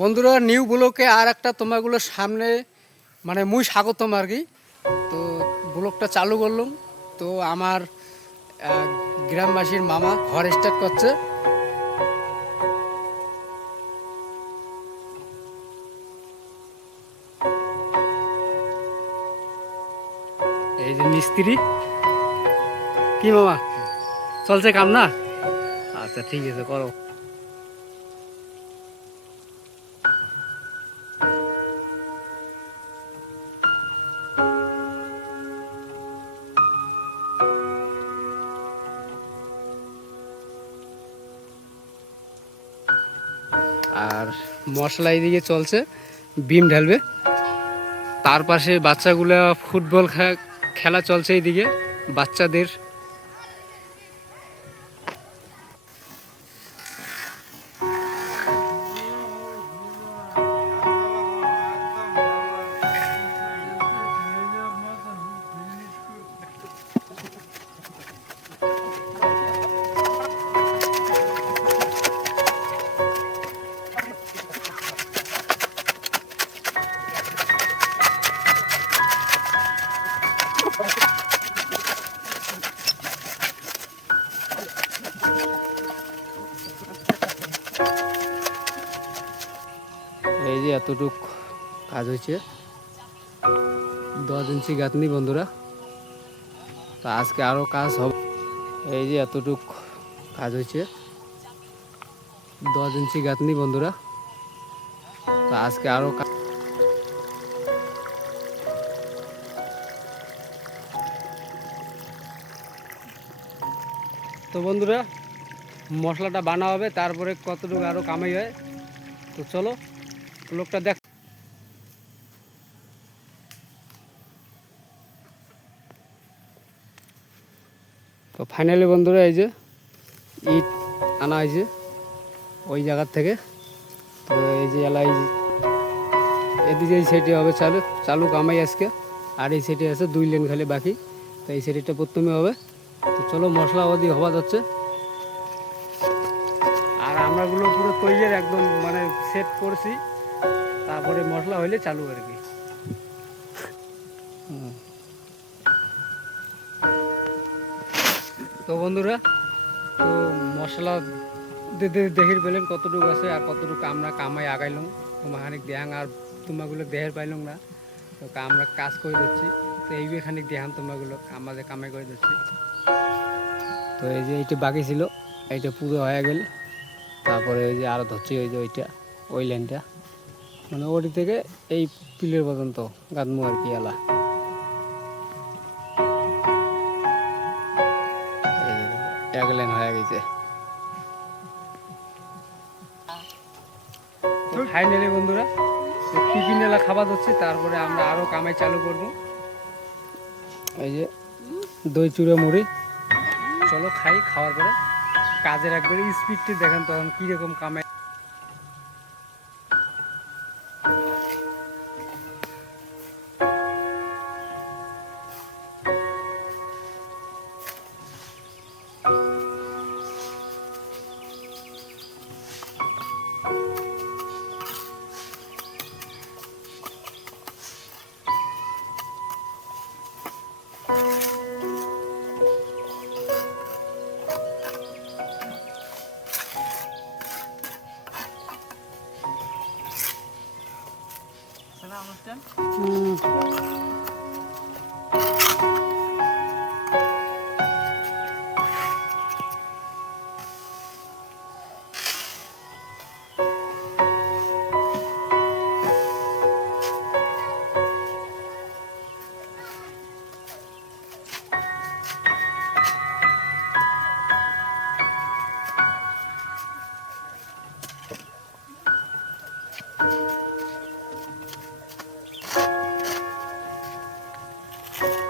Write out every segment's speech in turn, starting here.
বন্ধুরা নিউ ব্লকে আর একটা তোমাগুলোর সামনে মানে মুই স্বাগতম আর কি। তো ব্লকটা চালু করলাম। তো আমার গ্রামবাসীর মামা ঘর স্টার্ট করছে। এই যে মিস্ত্রি কি মামা চলছে কাম না? আচ্ছা ঠিক আছে করো। আর মশলা এদিকে চলছে, বিম ঢালবে। তার পাশে বাচ্চাগুলো ফুটবল খেলা চলছে এইদিকে বাচ্চাদের। এই যে এতটুক কাজ হয়েছে, 10 ইঞ্চি গাঁথনি বন্ধুরা। তা আজকে আরও কাজ হবে। এই যে এতটুক কাজ হয়েছে, 10 ইঞ্চি গাঁথনি বন্ধুরা। তা আজকে আরও তো বন্ধুরা মশলাটা বানা হবে, তারপরে কতটুকু আরও কামাই হয়। তো চলো লোকটা দেখ। তো ফাইনালি বন্ধুরা এই যে ইট আনা হয়েছে ওই জায়গার থেকে। তো এই যে এলাই এদিকে এই সাইডে হবে চালু চালু কামাই আজকে। আর এই সাইডে আছে 2 লেন খালি বাকি। তো এই সাইডটা প্রথমে হবে। তো চলো মশলা ওদি হওয়া যাচ্ছে। আর আমরাগুলো পুরো তৈরি একদম মানে সেট করছি, তারপরে মশলা হইলে চালু আর কি। তো বন্ধুরা তো মশলা দেখির পেলেন কতটুকু আছে আর কতটুকু আমরা কামাই আগাইলাম। তোমাখানিক দেহাং আর তোমাগুলো দেহের পাইলাম না। তো আমরা কাজ করে দিচ্ছি। তো এইগুলো খানিক দেহান তোমাগুলো আমাদের কামাই করে দিচ্ছি। তো এই যে এইটা বাকি ছিল, এইটা পুরো হয়ে গেল। তারপরে ওই যে আরও ধরছি ওই যে ওইটা ওই লাইনটা মানে ওটি থেকে এই পিলের পর্যন্ত গাঁদমু আর কি এলা। এক লাইন হয়ে গেছে। তো ফাইনালি বন্ধুরা টিফিন এলা খাবার হচ্ছে, তারপরে আমরা আরও কামাই চালু করব। এই যে দই চূড়া মুড়ি, চলো খাই। খাওয়ার পরে কাজের একবারে স্পিডটি দেখেন তখন কীরকম কামাই।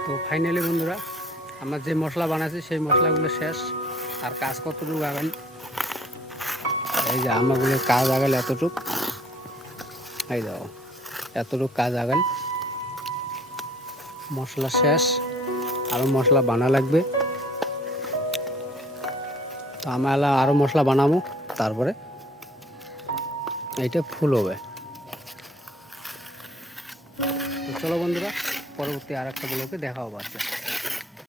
তো ফাইনালি বন্ধুরা আমার যে মশলা বানাচ্ছি সেই মশলাগুলো শেষ। আর কাজ কতটুকু আগাল, এই যে আমাগুলো কাজ আগাল এতটুক, এই যাও এতটুক কাজ আগাল। মশলা শেষ, আরও মশলা বানা লাগবে। তো আমরা আরও মশলা বানাবো তারপরে। এটা ফুল হবে। তো চলো বন্ধুরা, পরবর্তী আর একটা ব্লগে দেখা হবে আজকে।